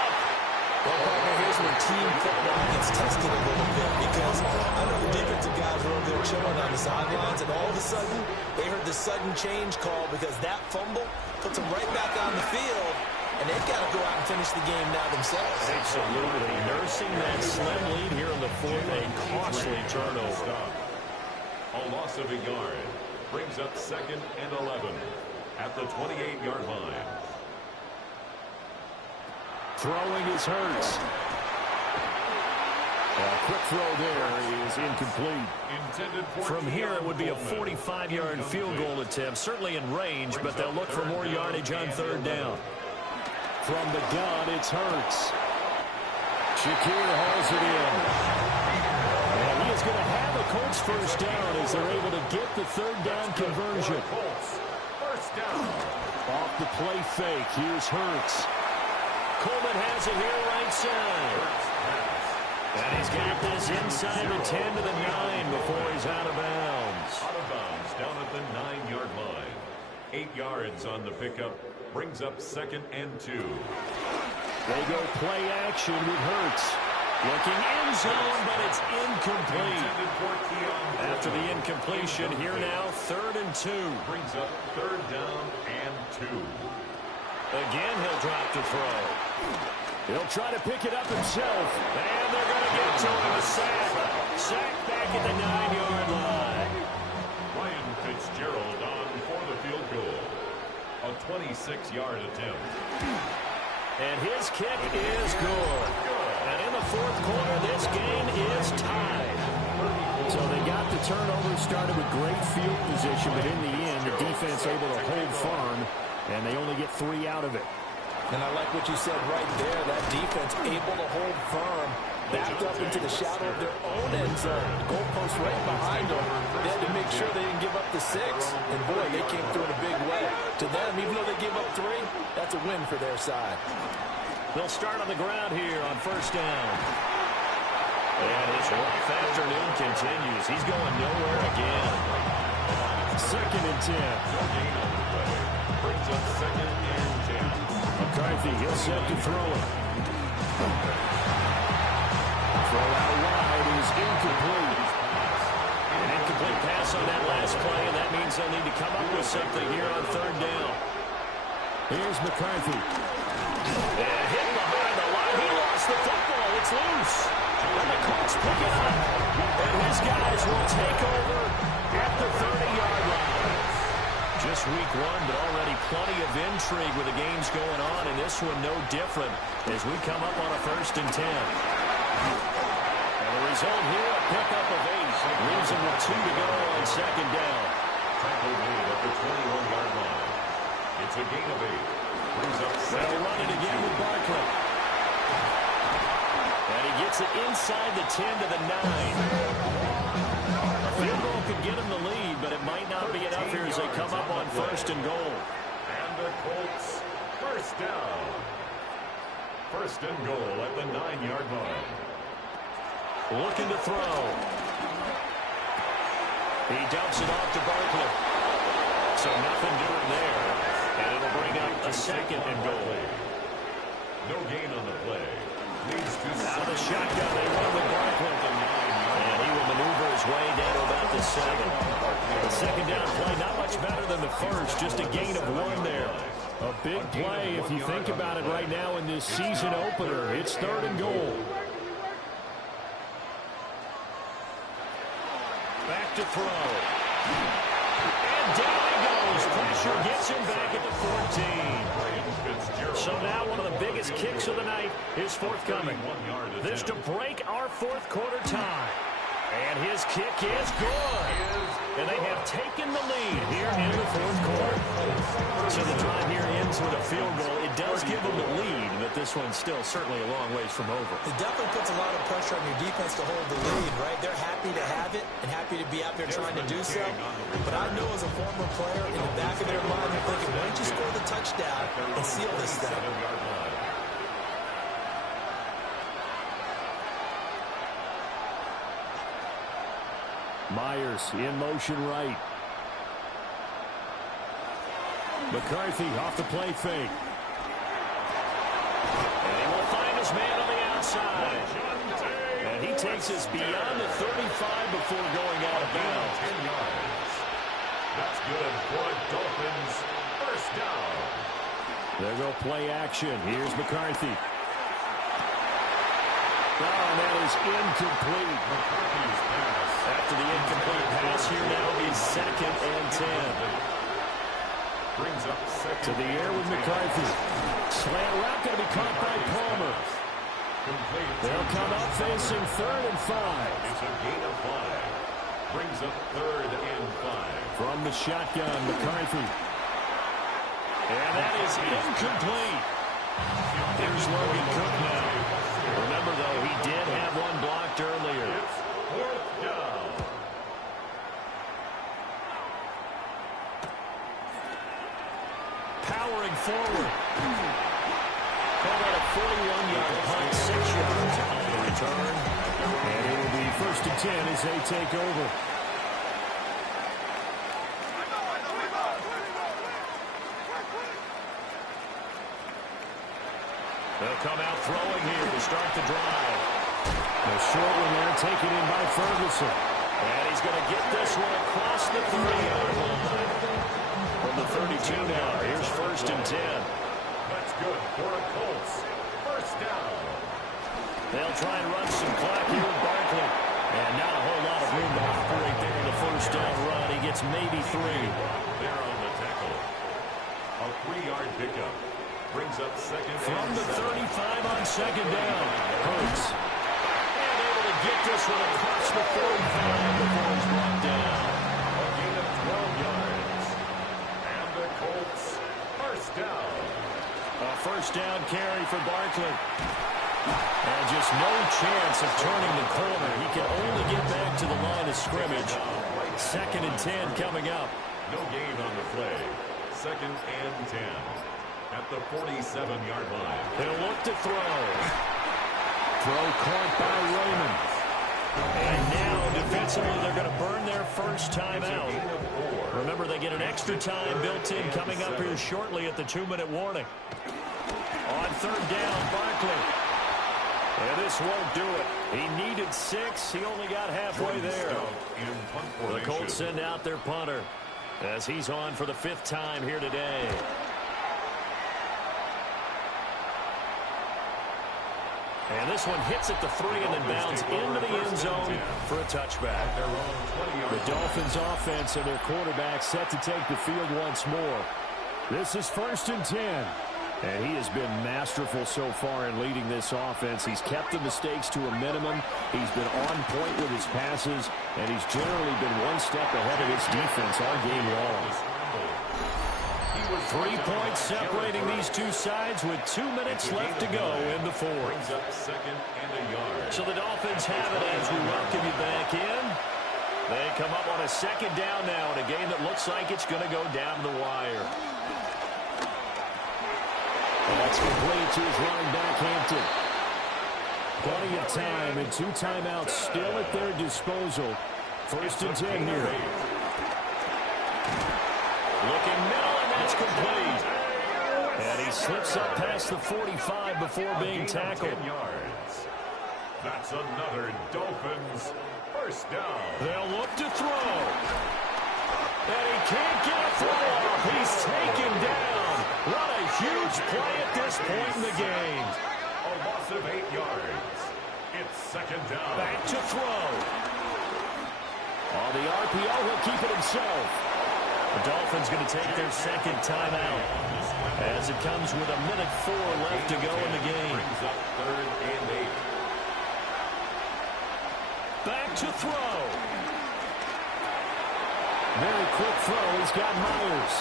Well, partner, here's where team football gets tested a little bit because I know the defensive guys were over there chilling on the sidelines, and all of a sudden, they heard the sudden change call because that fumble puts them right back on the field, and they've got to go out and finish the game now themselves. Absolutely. Nursing that slim lead here in the fourth, a costly turnover. A loss of a yard brings up 2nd and 11 at the 28-yard line. Throwing is Hurts. A quick throw there is incomplete. From here, it would be a 45-yard field goal attempt, certainly in range, but they'll look for more yardage on 3rd down. From the gun, it's Hurts. Shakir hauls it in. And he is going to have a Colts first down as they're able to get the 3rd down conversion. First down. Off the play fake, here's Hurts. Coleman has it here right side. And he's got this inside the 10 to the 9 before he's out of bounds. Out of bounds down at the 9-yard line. 8 yards on the pickup. Brings up 2nd and 2. They go play action with Hurts. Looking end zone, but it's incomplete. After the incompletion, here now, 3rd and 2. Brings up 3rd down and 2. Again, he'll drop to throw. He'll try to pick it up himself. And they're going to get to him. A sack. Sack back at the 9-yard line. Ryan Fitzgerald on for the field goal. A 26-yard attempt. And his kick is good. And in the 4th quarter, this game is tied. So they got the turnover, started with great field position, but in the end, the defense able to hold firm, and they only get 3 out of it. And I like what you said right there. That defense able to hold firm, backed up into the shadow of their own end zone. Goalpost right behind them. They had to make sure they didn't give up the 6. And boy, they came through in a big way. To them, even though they gave up 3, that's a win for their side. They'll start on the ground here on 1st down. And his rough afternoon continues. He's going nowhere again. 2nd and 10. Brings up 2nd and 10. McCarthy, he'll set to throw it. Throw out wide is incomplete. An incomplete pass on that last play, and that means they'll need to come up with something here on 3rd down. Here's McCarthy. And hit behind the line. He lost the football. It's loose. And the Colts pick it up. And his guys will take over at the 30-yard line. Just week 1, but already plenty of intrigue with the games going on, and this one no different as we come up on a 1st and 10. And the result here, a pickup of 8. Leaves them with 2 to go on 2nd down. Tackle made at the 21-yard line. It's a gain of 8. Brings up 2nd. They'll run it again with Barkley. And he gets it inside the 10 to the 9. Field goal could get him the lead, but it might not be enough here as they come up on 1st and goal. And the Colts first down. 1st and goal at the 9-yard line. Looking to throw. He dumps it off to Barkley. So nothing doing there. And it'll bring up a 2nd and goal. No gain on the play. Leads to out of the shotgun, they run with Barkley. And he will maneuver his way down to about the 7. The 2nd down play, not much better than the first, just a gain of 1 there. A big play if you think about it right now in this season opener. It's 3rd and goal. Back to throw. And down he goes. Pressure gets him back at the 14. So now one of the biggest kicks of the night is forthcoming. This to break our 4th quarter tie. And his kick is good. And they have taken the lead here in the fourth quarter. So the drive here ends with a field goal. It does give them the lead, but this one's still certainly a long ways from over. It definitely puts a lot of pressure on your defense to hold the lead, right? They're happy to have it and happy to be out there trying to do so. But I know as a former player, in the back of their mind, they're thinking, why don't you score the touchdown and seal this thing? Myers in motion right. McCarthy off the play fake. And he will find his man on the outside. And he takes us beyond the 35 before going out of bounds. 10 yards. That's good for Dolphins. First down. There go play action. Here's McCarthy. Oh, and that is incomplete. McCarthy's pass. After the incomplete pass, here now is 2nd and 10. Brings up second. To the air with McCarthy. Slant route going to be caught by Palmer. Complete. They'll come up facing 3rd and 5. It's a gain of 5. Brings up 3rd and 5. From the shotgun, McCarthy. And that is incomplete. Here's Logan Cook now. Remember, though, he did have one blocked earlier. It's 4th down. Powering forward. Call that a 41-yard punt, 6 yards on the return. And it will be 1st and 10 as they take over. They'll come out throwing here to start the drive. The short one there taken in by Ferguson. And he's going to get this one across the 30-yard line. From the 32 now, here's 1st and 10. That's good for the Colts. First down. They'll try and run some clock here with Barkley. And not a whole lot of room to operate there in the first down run. He gets maybe 3. There on the tackle. A 3-yard pickup. Brings up second From and the 7. 35 on 2nd down. Hurts. And able to get this one across the 45 before he's brought down. A gain of 12 yards. And the Colts, first down. A first down carry for Barkley. And just no chance of turning the corner. He can only get back to the line of scrimmage. 2nd and 10 coming up. No gain on the play. 2nd and 10. At the 47-yard line. He'll look to throw. Throw caught by Raymond. And now, defensively, they're going to burn their first time out. Gain of 4. Remember, they get an extra time built in coming up here shortly at the 2-minute warning. On 3rd down, Barkley. And this won't do it. He needed 6. He only got halfway there. The Colts send out their punter as he's on for the 5th time here today. And this one hits at the 3 and then bounds into the end zone for a touchback. The Dolphins offense and their quarterback set to take the field once more. This is 1st and 10. And he has been masterful so far in leading this offense. He's kept the mistakes to a minimum. He's been on point with his passes, and he's generally been one step ahead of his defense all game long. 3 points separating these two sides with 2 minutes left to go in the 4th. Brings up 2nd and a yard. So the Dolphins have it as we welcome you back in. They come up on a 2nd down now in a game that looks like it's going to go down the wire. That's complete to his running back, Hampton. Plenty of time and 2 timeouts still at their disposal. 1st and 10 here. Looking middle, and that's complete. And he slips up past the 45 before being tackled. 10 yards. That's another Dolphins first down. They'll look to throw. And he can't get a throw off. He's taken down. What a huge play at this point in the game. A loss of 8 yards. It's 2nd down. Back to throw. On the RPO, he'll keep it himself. The Dolphins going to take their 2nd timeout as it comes with 1:04 left to go in the game. Brings up 3rd and 8. Back to throw. Very quick throw. He's got Myers.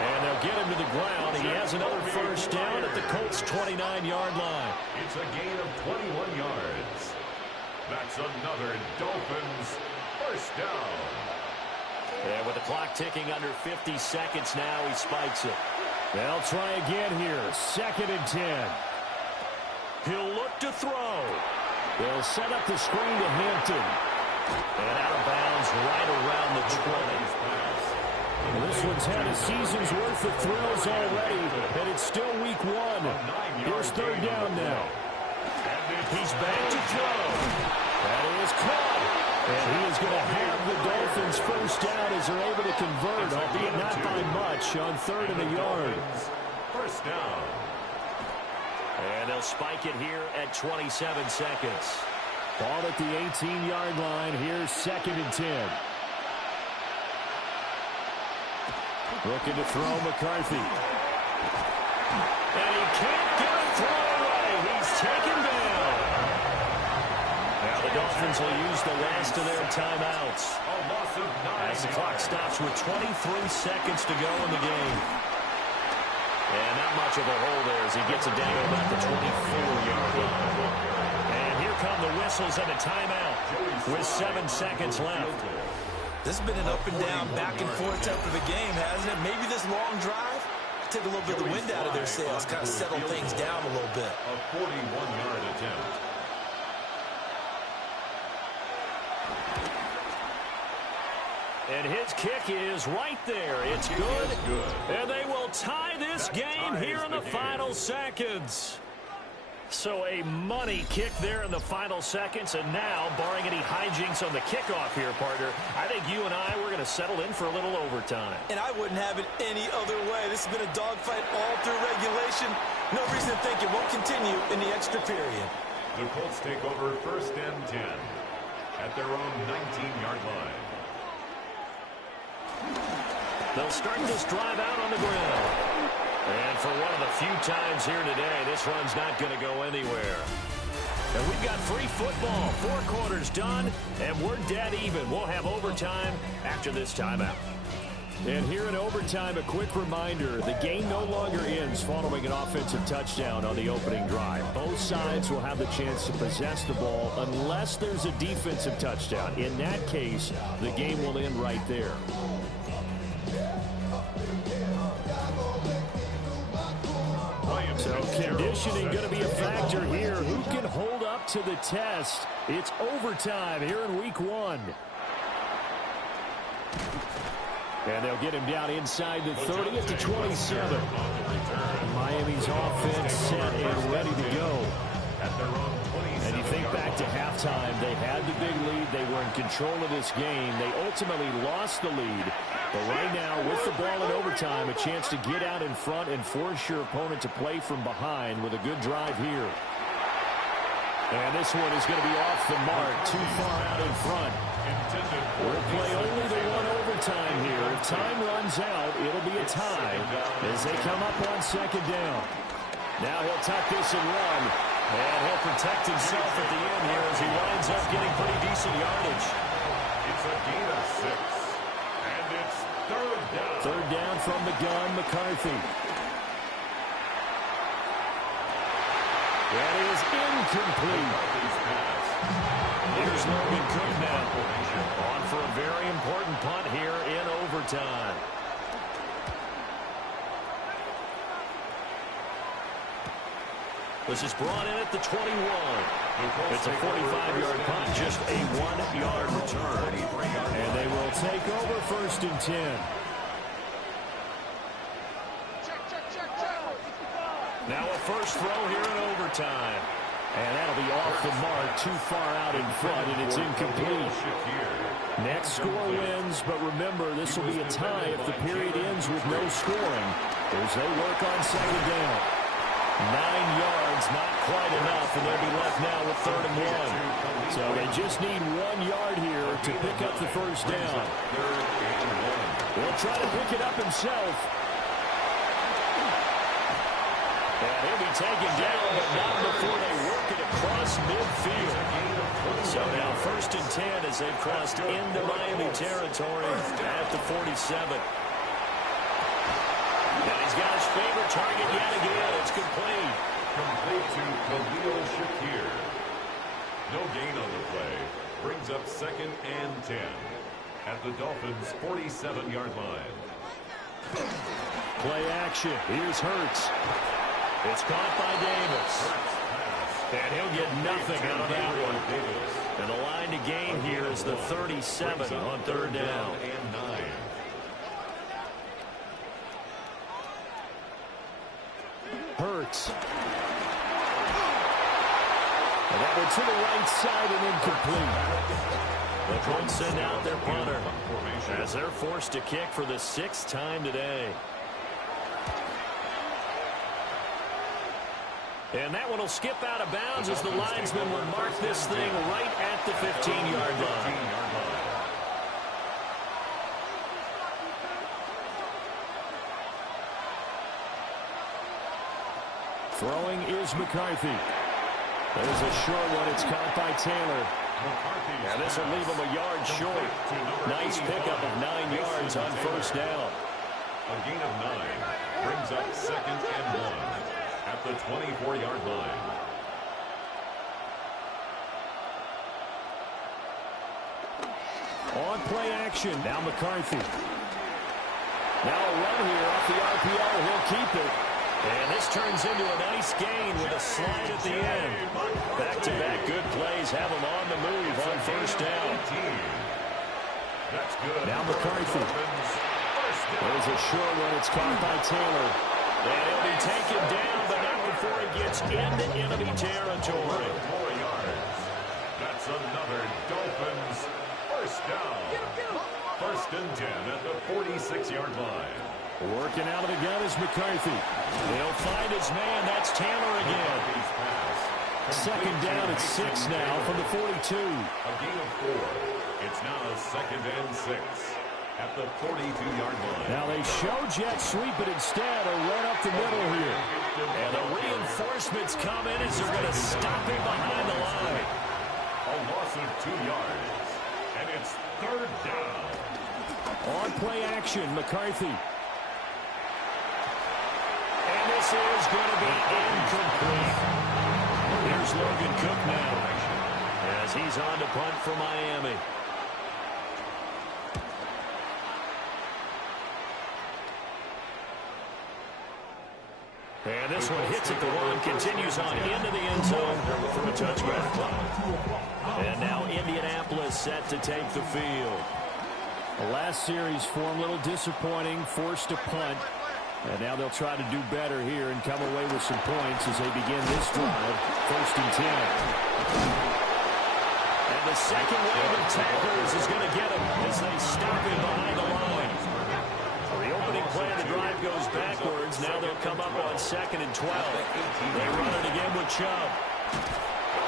And they'll get him to the ground. He has another first down at the Colts' 29-yard line. It's a gain of 21 yards. That's another Dolphins first down. And with the clock ticking under 50 seconds now, he spikes it. They'll try again here. 2nd and 10. He'll look to throw. They'll set up the screen to Hampton. And out of bounds right around the 20. This one's had a season's worth of thrills already, and it's still week 1. Here's 3rd down now. He's back to throw. That is caught. And he is going to have the Dolphins first down as they're able to convert, albeit not by much, on 3rd and a yard. First down. And they'll spike it here at 27 seconds. Ball at the 18-yard line. Here's 2nd and 10. Looking to throw McCarthy. And he can't get a throw away. He's taken down. Now the Dolphins will use the last of their timeouts as the clock stops with 23 seconds to go in the game. And not much of a hole there as he gets it down about the 24-yard line. And here come the whistles and a timeout with 7 seconds left. This has been an up and down, back and forth type of a game, hasn't it? Maybe this long drive take a little bit of the wind out of their sails, kind of settle things down a little bit. A 41-yard attempt. And his kick is right there. It's good. And they will tie this game here in the final seconds. So a money kick there in the final seconds. And now, barring any hijinks on the kickoff here, partner, I think you and I, we're going to settle in for a little overtime. And I wouldn't have it any other way. This has been a dogfight all through regulation. No reason to think it won't continue in the extra period. The Colts take over 1st and 10 at their own 19-yard line. They'll start this drive out on the ground. And for one of the few times here today, this run's not going to go anywhere. And we've got free football. 4 quarters done, and we're dead even. We'll have overtime after this timeout. And here in overtime, a quick reminder, the game no longer ends following an offensive touchdown on the opening drive. Both sides will have the chance to possess the ball unless there's a defensive touchdown. In that case, the game will end right there. So conditioning going to be a factor here. Who can hold up to the test? It's overtime here in week 1. And they'll get him down inside the 30 at the 27. Miami's offense set and ready to go. And you think back to halftime, they had the big lead. They were in control of this game. They ultimately lost the lead. But right now, with the ball in overtime, a chance to get out in front and force your opponent to play from behind with a good drive here. And this one is going to be off the mark, too far out in front. We'll play only the 1 overtime here. If time runs out, it'll be a tie as they come up on 2nd down. Now he'll tuck this and run. And he'll protect himself at the end here as he winds up getting pretty decent yardage. It's a gain of 6. And it's 3rd down. 3rd down from the gun, McCarthy. That is incomplete. Here's Logan Cook now. On for a very important punt here in overtime. This is brought in at the 21. It's a 45-yard punt, just a 1-yard return. And they will take over 1st and 10. Now a first throw here in overtime. And that'll be off the mark, too far out in front, and it's incomplete. Next score wins, but remember, this will be a tie if the period ends with no scoring as they work on 2nd down. 9 yards, not quite enough, and they'll be left now with 3rd and 1. So they just need 1 yard here to pick up the first down. He'll try to pick it up himself. And he'll be taken down, but not before they work it across midfield. So now 1st and 10 as they've crossed into Miami territory at the 47. And he's got his favorite target yet again. It's complete. Complete to Khalil Shakir. No gain on the play. Brings up 2nd and 10 at the Dolphins' 47-yard line. Play action. Here's Hurts. It's caught by Davis. And he'll get nothing out of that one. And the line to gain here is the 37 on 3rd down. And 9. Hurts. And that one to the right side and incomplete. The Colts send out their punter as they're forced to kick for the 6th time today. And that one will skip out of bounds as the linesman will mark this thing right at the 15-yard line. Throwing is McCarthy. There's a short one. It's caught by Taylor. And this will leave him a yard short. Nice pickup of 9 yards on 1st down. A gain of 9 brings up 2nd and 1 at the 24-yard line. On play action. Now McCarthy. Now a run here off the RPO. He'll keep it. And this turns into a nice gain with a slide at the end. Back-to-back good plays have him on the move on 1st down. That's good. Now McCarthy. There's a short one. It's caught by Taylor. And he'll be taken down, but not before he gets into enemy territory. 4 yards. That's another Dolphins 1st down. 1st and 10 at the 46-yard line. Working out of the gun is McCarthy. He'll find his man. That's Taylor again. 2nd down at 6 now from the 42. A gain of 4. It's now 2nd and 6 at the 42-yard line. Now they show jet sweep, but instead a run up the middle here. And the reinforcements come in as they're going to stop him behind the line. A loss of 2 yards. And it's 3rd down. On play action, McCarthy. And this is going to be incomplete. Here's Logan Cook now as he's on to punt for Miami. And this one hits at the 1, continues on into the end zone for a touchback. And now Indianapolis set to take the field. The last series for him, a little disappointing, forced to punt. And now they'll try to do better here and come away with some points as they begin this drive. 1st and 10. And the second wave of tacklers is going to get him as they stop him behind the line. The opening play of the drive goes backwards. Now they'll come up on 2nd and 12. They run it again with Chubb.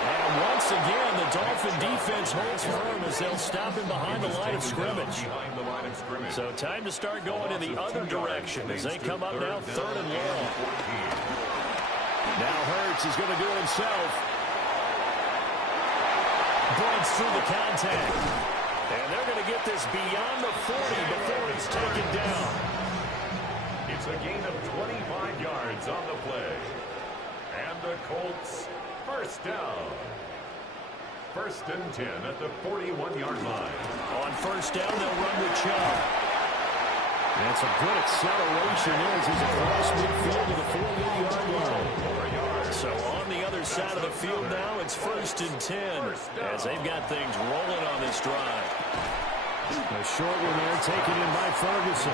And once again, the Dolphin defense holds firm as they'll stop him behind the line of scrimmage. So time to start going in the other direction as they come up now 3rd and long. Now Hurts is going to do it himself. Breaks through the contact. And they're going to get this beyond the 40 before he's taken down. It's a gain of 25 yards on the play. And the Colts 1st down. 1st and 10 at the 41-yard line. On 1st down, they'll run with Chubb. And some good acceleration as he's across midfield to the 48-yard line. So on the other side of the field now, it's 1st and 10 as they've got things rolling on this drive. A short one there taken in by Ferguson.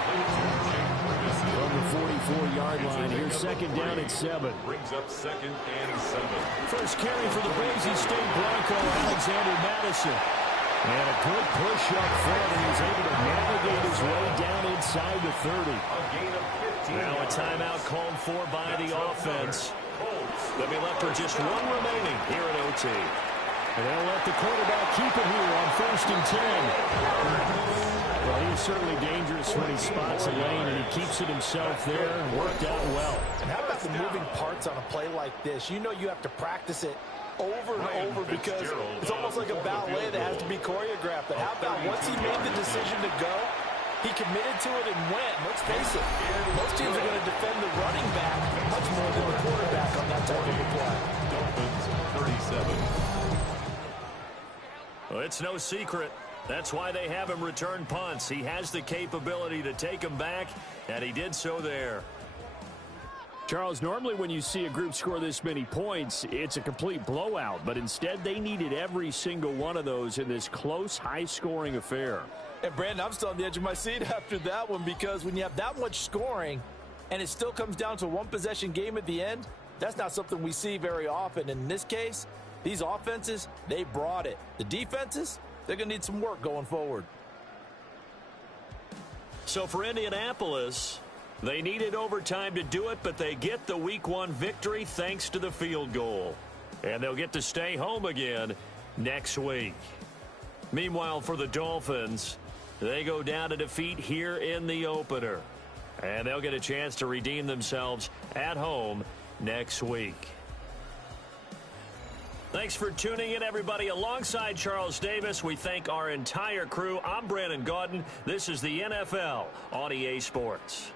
From the 44-yard line, here's 2nd down at 7. Brings up 2nd and 7. First carry for the Boise State Bronco, Alexander Madison. And a good push up front, and he's able to navigate his way down inside the 30. A gain of 15. Now a timeout called for by the offense. They'll be left with just 1 remaining here at OT. And they'll let the quarterback keep it here on 1st and 10. Well, he certainly dangerous when he spots a lane, and he keeps it himself there and worked out well. And how about the moving parts on a play like this? You know you have to practice it over and over because it's almost like a ballet that has to be choreographed. But how about once he made the decision to go, he committed to it and went. Let's face it, most teams are going to defend the running back much more than the quarterback on that type of a play. Dolphins 37. Well, it's no secret. That's why they have him return punts. He has the capability to take them back, and he did so there. Charles, normally when you see a group score this many points, it's a complete blowout. But instead, they needed every single one of those in this close, high-scoring affair. And, Brandon, I'm still on the edge of my seat after that one because when you have that much scoring and it still comes down to a one-possession game at the end, that's not something we see very often. And in this case, these offenses, they brought it. The defenses, they're going to need some work going forward. So for Indianapolis, they needed overtime to do it, but they get the Week 1 victory thanks to the field goal. And they'll get to stay home again next week. Meanwhile, for the Dolphins, they go down to defeat here in the opener. And they'll get a chance to redeem themselves at home next week. Thanks for tuning in, everybody. Alongside Charles Davis, we thank our entire crew. I'm Brandon Gaudin. This is the NFL on EA Sports.